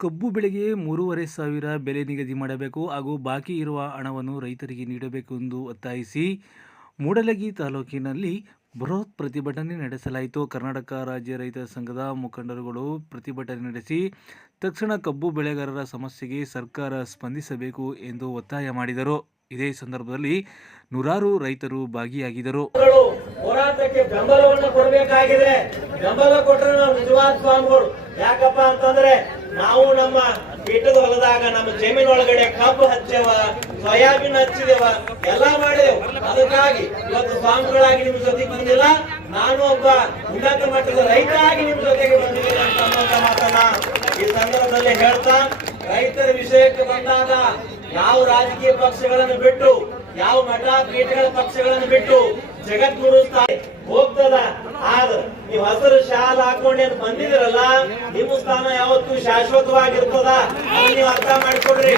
ಕಬ್ಬು ಬೆಳೆಗೆ ಮೂರುವರೆ ಸಾವಿರ ಬೆಲೆ ನಿಗದಿ ಮಾಡಬೇಕು ಹಾಗೂ ಬಾಕಿ ಇರುವ ಹಣವನ್ನು ರೈತರಿಗೆ ನೀಡಬೇಕು ಎಂದು ಒತ್ತಾಯಿಸಿ ಮೂಡಲಗಿ ತಾಲೂಕಿನಲ್ಲಿ ಬೃಹತ್ ಪ್ರತಿಭಟನೆ ನಡೆಸಲಾಯಿತು. ಕರ್ನಾಟಕ ರಾಜ್ಯ ರೈತ ಸಂಘದ ಮುಖಂಡರುಗಳು ಪ್ರತಿಭಟನೆ ನಡೆಸಿ ತಕ್ಷಣ ಕಬ್ಬು ಬೆಳೆಗಾರರ ಸಮಸ್ಯೆಗೆ ಸರ್ಕಾರ ಸ್ಪಂದಿಸಬೇಕು ಎಂದು ಒತ್ತಾಯ ಮಾಡಿದರು. ಇದೇ ಸಂದರ್ಭದಲ್ಲಿ ನೂರಾರು ರೈತರು ಭಾಗಿಯಾಗಿದ್ದರು. ಹೋರಾಟಕ್ಕೆ ಬೆಂಬಲವನ್ನು ಕೊಡಬೇಕಾಗಿದೆ. ಬೆಂಬಲ ಕೊಟ್ರೆ ನಾವು ನಿಜವಾದ ಸ್ವಾಮಿಗಳು. ಯಾಕಪ್ಪ ಅಂತಂದ್ರೆ ನಾವು ನಮ್ಮ ಪೀಠದ ಹೊಲದಾಗ ನಮ್ಮ ಜಮೀನ್ ಒಳಗಡೆ ಕಬ್ಬು ಹಚ್ಚೇವ, ಸೋಯಾಬೀನ್ ಹಚ್ಚಿದೇವ, ಎಲ್ಲಾ ಮಾಡಿದೆವು. ಅದಕ್ಕಾಗಿ ಇವತ್ತು ಸ್ವಾಮಿಗಳಾಗಿ ನಿಮ್ ಜೊತೆಗೆ ಬಂದಿಲ್ಲ. ನಾನು ಒಬ್ಬ ಉನ್ನತ ಮಟ್ಟದ ರೈತ ಆಗಿ ನಿಮ್ ಜೊತೆಗೆ ಬಂದಿದ್ದೀನಿ ಅಂತ ಅನ್ನೋಂತ ಮಾತನ್ನ ಈ ಸಂದರ್ಭದಲ್ಲಿ ಹೇಳ್ತಾ, ರೈತರ ವಿಷಯಕ್ಕೆ ಬಂದಾಗ ಯಾವ ರಾಜಕೀಯ ಪಕ್ಷಗಳನ್ನು ಬಿಟ್ಟು, ಯಾವ ಮಠ ಪೀಠಗಳ ಪಕ್ಷಗಳನ್ನು ಬಿಟ್ಟು ಜಗದ್ಗುರು ಸ್ಥಾಯಿ ಹೋಗ್ತದ. ನೀವು ಹಸಿರು ಶಾಲ್ ಹಾಕೊಂಡು ಏನ್ ಬಂದಿದಿರಲ್ಲ ನಿಮ್ಮ ಸ್ಥಾನ ಯಾವತ್ತು ಶಾಶ್ವತವಾಗಿರ್ತದ? ನೀವ್ ಅರ್ಥ ಮಾಡ್ಕೊಡ್ರಿ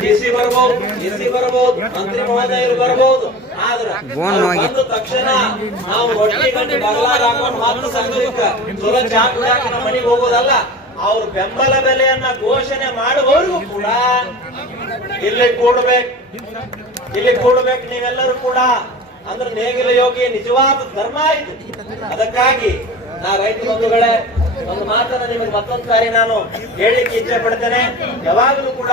ಡಿ ಸಿ ಬರ್ಬೋದು, ಡಿ ಸಿ ಬರ್ಬೋದು, ಮಂತ್ರಿ ಮಹೋದಯರು ಬರ್ಬೋದು. ಆದ್ರ ಬಂದ ತಕ್ಷಣ ನಾವು ರೊಟ್ಟಿ ಗಂಟೆ ಬಗಲಾಗ ಹಾಕೊಂಡು ಮಾತ್ರ ಸಂಘಕ್ಕೆ ಮನೆಗೆ ಹೋಗೋದಲ್ಲ, ಅವ್ರ ಬೆಂಬಲ ಬೆಲೆಯನ್ನ ಘೋಷಣೆ ಮಾಡುವವರಿಗೂ ಕೂಡ ಇಲ್ಲಿ ಕೂಡ್ಬೇಕು. ಇಲ್ಲಿ ಕೂಡ್ಬೇಕು ನೀವೆಲ್ಲರೂ ಕೂಡ. ಅಂದ್ರೆ ನೇಗಿಲ ಯೋಗಿ ನಿಜವಾದ ಧರ್ಮ ಆಯ್ತು. ಅದಕ್ಕಾಗಿ ನಾ ರೈತ ಬಂಧುಗಳೇ, ಒಂದು ಮಾತನ್ನ ನಿಮಗೆ ಮತ್ತೊಂದು ಸಾರಿ ನಾನು ಹೇಳಲಿಕ್ಕೆ ಇಚ್ಛೆ ಪಡ್ತೇನೆ. ಯಾವಾಗಲೂ ಕೂಡ